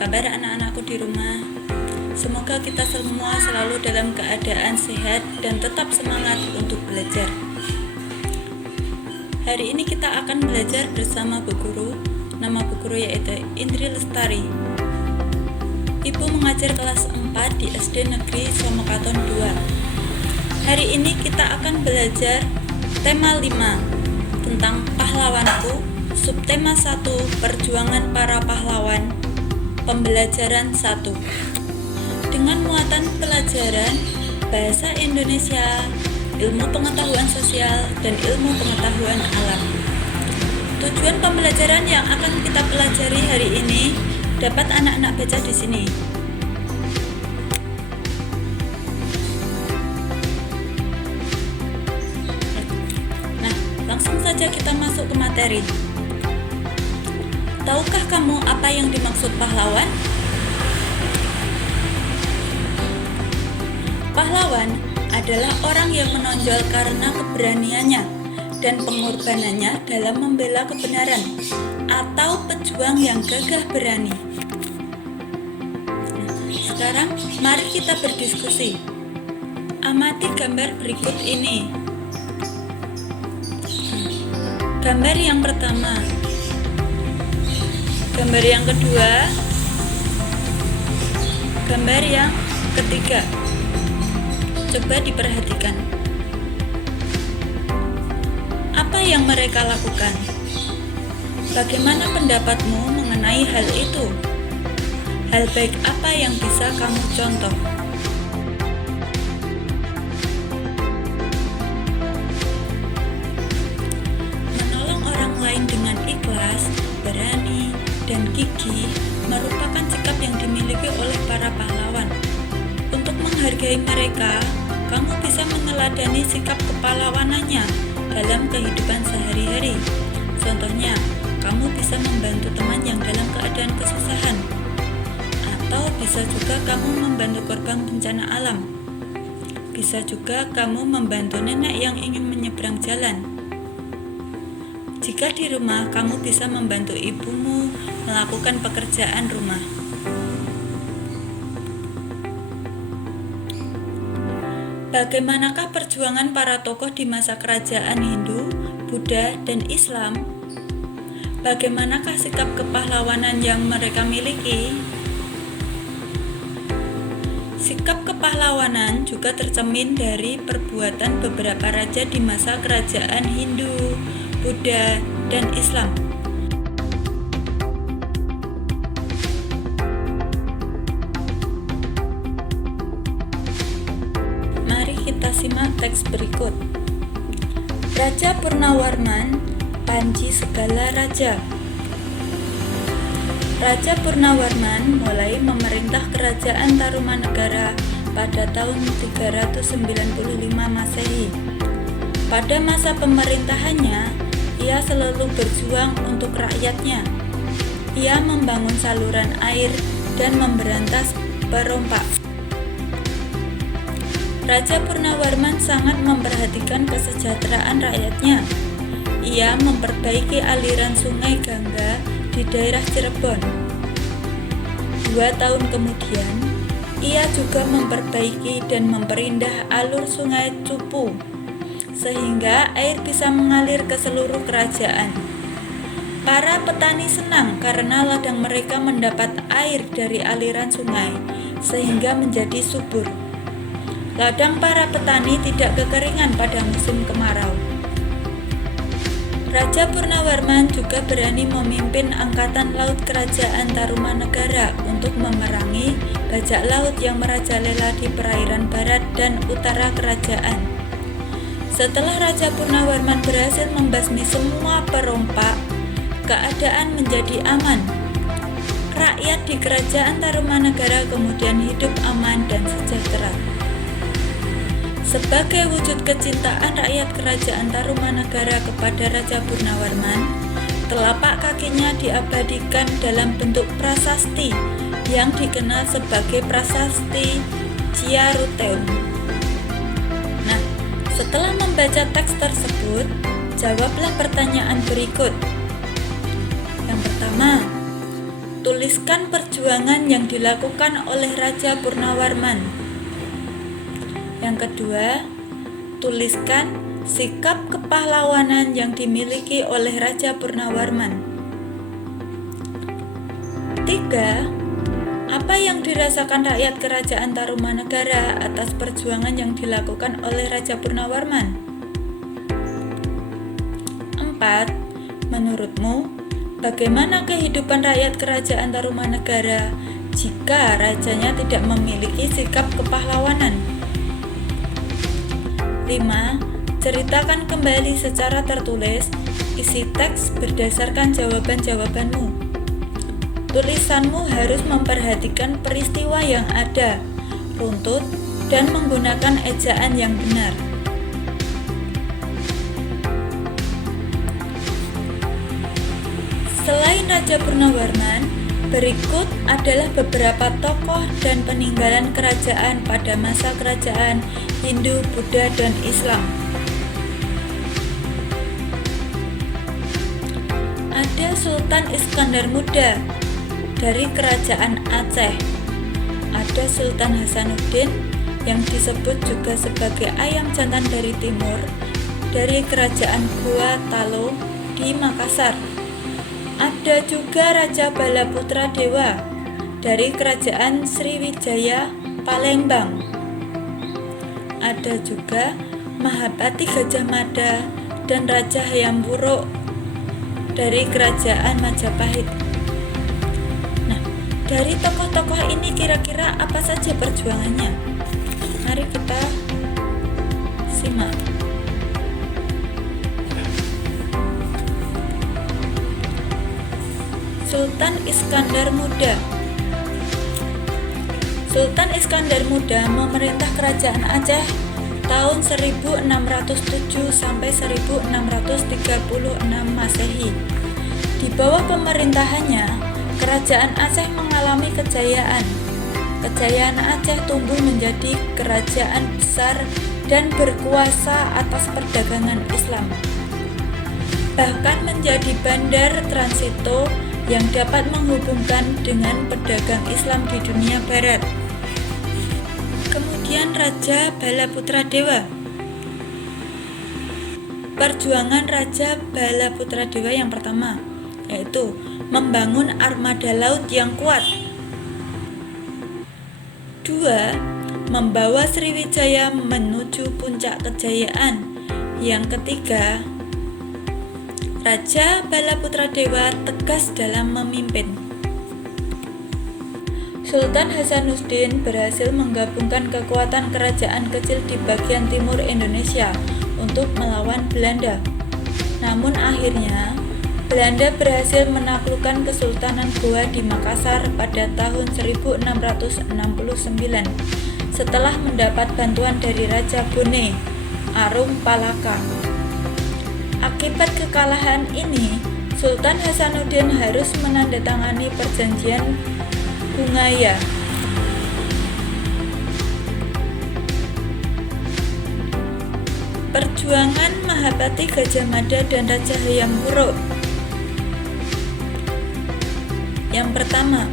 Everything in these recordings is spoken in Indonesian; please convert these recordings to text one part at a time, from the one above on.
kabar anak-anakku di rumah? Semoga kita semua selalu dalam keadaan sehat dan tetap semangat untuk belajar. Hari ini kita akan belajar bersama Bu Guru. Nama Bu Guru yaitu Indri Lestari. Ibu mengajar kelas 4 di SD Negeri Somokaton 2. Hari ini kita akan belajar tema 5 tentang pahlawanku, subtema 1 perjuangan para pahlawan, pembelajaran 1. Dengan muatan pelajaran bahasa Indonesia, ilmu pengetahuan sosial, dan ilmu pengetahuan alam. Tujuan pembelajaran yang akan kita pelajari hari ini dapat anak-anak baca di sini. Nah, langsung saja kita masuk ke materi. Tahukah kamu apa yang dimaksud pahlawan? Pahlawan adalah orang yang menonjol karena keberaniannya dan pengorbanannya dalam membela kebenaran, atau pejuang yang gagah berani. Sekarang mari kita berdiskusi. Amati gambar berikut ini. Gambar yang pertama, gambar yang kedua, gambar yang ketiga. Coba diperhatikan. Apa yang mereka lakukan? Bagaimana pendapatmu mengenai hal itu? Hal baik apa yang bisa kamu contoh? Menolong orang lain dengan ikhlas, berani, dan gigih merupakan sikap yang dimiliki oleh para pahlawan. Untuk menghargai mereka, kamu bisa meneladani sikap kepahlawanannya dalam kehidupan sehari-hari. Contohnya, kamu bisa membantu teman yang dalam keadaan kesusahan, atau bisa juga kamu membantu korban bencana alam. Bisa juga kamu membantu nenek yang ingin menyeberang jalan. Jika di rumah, kamu bisa membantu ibumu melakukan pekerjaan rumah. Bagaimanakah perjuangan para tokoh di masa kerajaan Hindu, Buddha, dan Islam? Bagaimanakah sikap kepahlawanan yang mereka miliki? Sikap kepahlawanan juga tercermin dari perbuatan beberapa raja di masa kerajaan Hindu, Buddha, dan Islam. Kita simak teks berikut. Raja Purnawarman, panji segala raja. Raja Purnawarman mulai memerintah kerajaan Tarumanegara pada tahun 395 Masehi. Pada masa pemerintahannya, ia selalu berjuang untuk rakyatnya. Ia membangun saluran air dan memberantas perompak. Raja Purnawarman sangat memperhatikan kesejahteraan rakyatnya. Ia memperbaiki aliran sungai Gangga di daerah Cirebon. 2 tahun kemudian, ia juga memperbaiki dan memperindah alur sungai Cupu, sehingga air bisa mengalir ke seluruh kerajaan. Para petani senang karena ladang mereka mendapat air dari aliran sungai, sehingga menjadi subur. Ladang para petani tidak kekeringan pada musim kemarau. Raja Purnawarman juga berani memimpin angkatan laut kerajaan Tarumanegara untuk memerangi bajak laut yang merajalela di perairan barat dan utara kerajaan. Setelah Raja Purnawarman berhasil membasmi semua perompak, keadaan menjadi aman. Rakyat di kerajaan Tarumanegara kemudian hidup aman dan sejahtera. Sebagai wujud kecintaan rakyat kerajaan Tarumanegara kepada Raja Purnawarman, telapak kakinya diabadikan dalam bentuk prasasti yang dikenal sebagai prasasti Ciaruteum. Nah, setelah membaca teks tersebut, jawablah pertanyaan berikut. Yang pertama, Tuliskan perjuangan yang dilakukan oleh Raja Purnawarman. Yang kedua, tuliskan sikap kepahlawanan yang dimiliki oleh Raja Purnawarman. 3. Apa yang dirasakan rakyat Kerajaan Tarumanegara atas perjuangan yang dilakukan oleh Raja Purnawarman? 4. Menurutmu, bagaimana kehidupan rakyat Kerajaan Tarumanegara jika rajanya tidak memiliki sikap kepahlawanan? 5. Ceritakan kembali secara tertulis isi teks berdasarkan jawaban-jawabanmu. Tulisanmu harus memperhatikan peristiwa yang ada, runtut, dan menggunakan ejaan yang benar. Selain Raja Purnawarman, berikut adalah beberapa tokoh dan peninggalan kerajaan pada masa kerajaan Hindu, Buddha, dan Islam. Ada Sultan Iskandar Muda dari Kerajaan Aceh. Ada Sultan Hasanuddin yang disebut juga sebagai ayam jantan dari timur dari Kerajaan Gua Talo di Makassar. Ada juga Raja Balaputra Dewa dari Kerajaan Sriwijaya, Palembang. Ada juga Mahapati Gajah Mada dan Raja Hayam Wuruk dari Kerajaan Majapahit. Nah, dari tokoh-tokoh ini kira-kira apa saja perjuangannya? Mari kita simak. Sultan Iskandar Muda. Sultan Iskandar Muda memerintah Kerajaan Aceh tahun 1607 sampai 1636 Masehi. Di bawah pemerintahannya, Kerajaan Aceh mengalami kejayaan. Kejayaan Aceh tumbuh menjadi kerajaan besar dan berkuasa atas perdagangan Islam. Bahkan menjadi bandar transito yang dapat menghubungkan dengan pedagang Islam di dunia barat. Kemudian Raja Balaputra Dewa. Perjuangan Raja Balaputra Dewa yang pertama yaitu membangun armada laut yang kuat. 2. Membawa Sriwijaya menuju puncak kejayaan. Yang ketiga, Raja Balaputra Dewa tegas dalam memimpin. Sultan Hasanuddin berhasil menggabungkan kekuatan kerajaan kecil di bagian timur Indonesia untuk melawan Belanda. Namun akhirnya, Belanda berhasil menaklukkan Kesultanan Goa di Makassar pada tahun 1669 setelah mendapat bantuan dari Raja Bone, Arum Palaka. Akibat kekalahan ini, Sultan Hasanuddin harus menandatangani perjanjian Bungaya. Perjuangan Mahapati Gajah Mada dan Raja Hayam Wuruk. Yang pertama,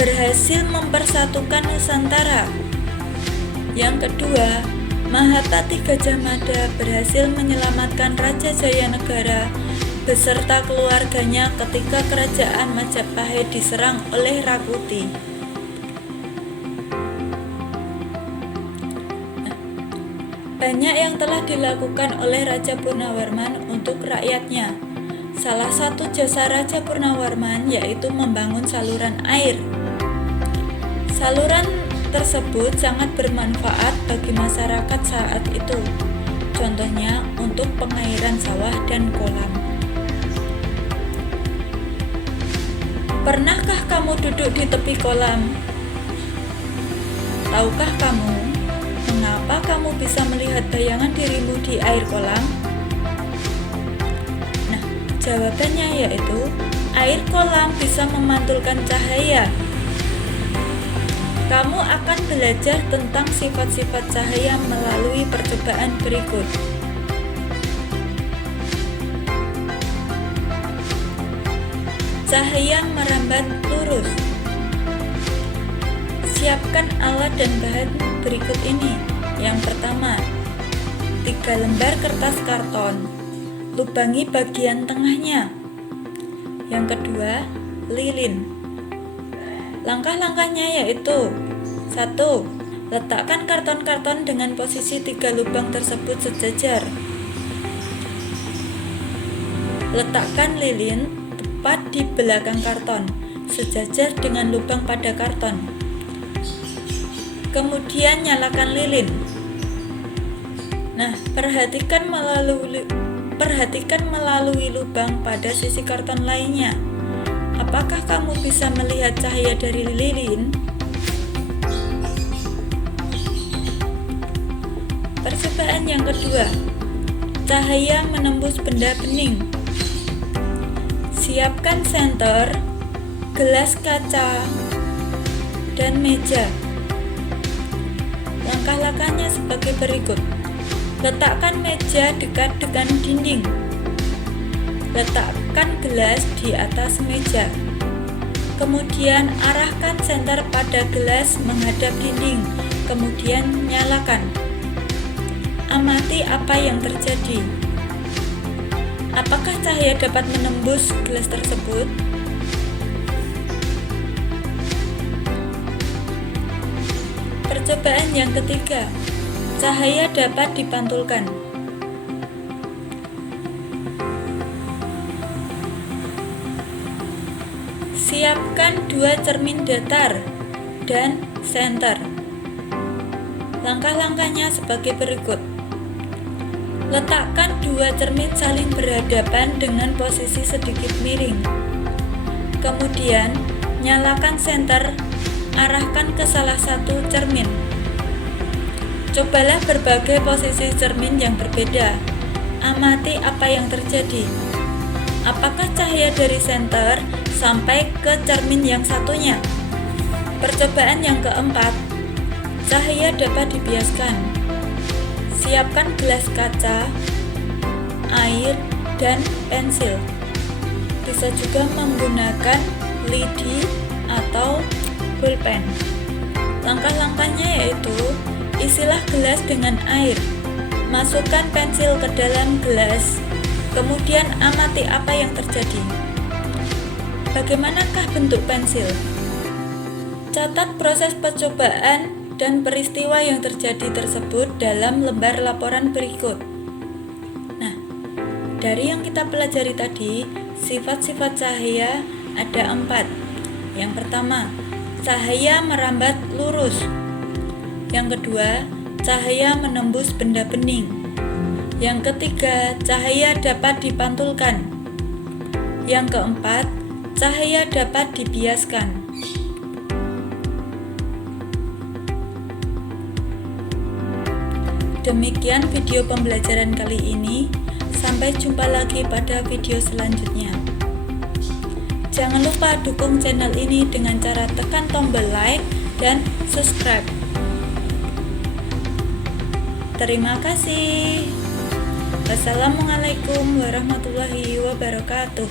berhasil mempersatukan Nusantara. Yang kedua, Mahapati Gajah Mada berhasil menyelamatkan Raja Jayanegara beserta keluarganya ketika Kerajaan Majapahit diserang oleh Rakuti. Banyak yang telah dilakukan oleh Raja Purnawarman untuk rakyatnya. Salah satu jasa Raja Purnawarman yaitu membangun saluran air. Saluran tersebut sangat bermanfaat bagi masyarakat saat itu. Contohnya untuk pengairan sawah dan kolam. Pernahkah kamu duduk di tepi kolam? Tahukah kamu mengapa kamu bisa melihat bayangan dirimu di air kolam? Nah, jawabannya yaitu air kolam bisa memantulkan cahaya. Kamu akan belajar tentang sifat-sifat cahaya melalui percobaan berikut. cahaya merambat lurus. Siapkan alat dan bahan berikut ini. Yang pertama, 3 lembar kertas karton. Lubangi bagian tengahnya. Yang kedua, lilin. Langkah-langkahnya yaitu: 1. Letakkan karton-karton dengan posisi 3 lubang tersebut sejajar. Letakkan lilin tepat di belakang karton, sejajar dengan lubang pada karton. Kemudian nyalakan lilin. Nah, perhatikan melalui lubang pada sisi karton lainnya. Apakah kamu bisa melihat cahaya dari lilin? Percobaan yang kedua, cahaya menembus benda bening. Siapkan senter, gelas kaca, dan meja. Langkah-langkahnya sebagai berikut. Letakkan meja dekat dengan dinding. Letakkan gelas di atas meja. Kemudian arahkan senter pada gelas menghadap dinding. Kemudian nyalakan. Amati apa yang terjadi. Apakah cahaya dapat menembus gelas tersebut? Percobaan yang ketiga, cahaya dapat dipantulkan. Siapkan 2 cermin datar dan senter. Langkah-langkahnya sebagai berikut. Letakkan 2 cermin saling berhadapan dengan posisi sedikit miring. Kemudian, nyalakan senter, arahkan ke salah satu cermin. Cobalah berbagai posisi cermin yang berbeda. Amati apa yang terjadi. Apakah cahaya dari senter sampai ke cermin yang satunya? Percobaan yang keempat, cahaya dapat dibiaskan. Siapkan gelas kaca, air, dan pensil. Bisa juga menggunakan lidi atau pulpen. Langkah-langkahnya yaitu: isilah gelas dengan air, masukkan pensil ke dalam gelas, kemudian amati apa yang terjadi. Bagaimanakah bentuk pensil? Catat proses percobaan dan peristiwa yang terjadi tersebut dalam lembar laporan berikut. Nah, dari yang kita pelajari tadi, sifat-sifat cahaya ada 4. Yang pertama, cahaya merambat lurus. Yang kedua, cahaya menembus benda bening. Yang ketiga, cahaya dapat dipantulkan. Yang keempat, cahaya dapat dibiaskan. Demikian video pembelajaran kali ini. Sampai jumpa lagi pada video selanjutnya. Jangan lupa dukung channel ini dengan cara tekan tombol like dan subscribe. Terima kasih. Wassalamualaikum warahmatullahi wabarakatuh.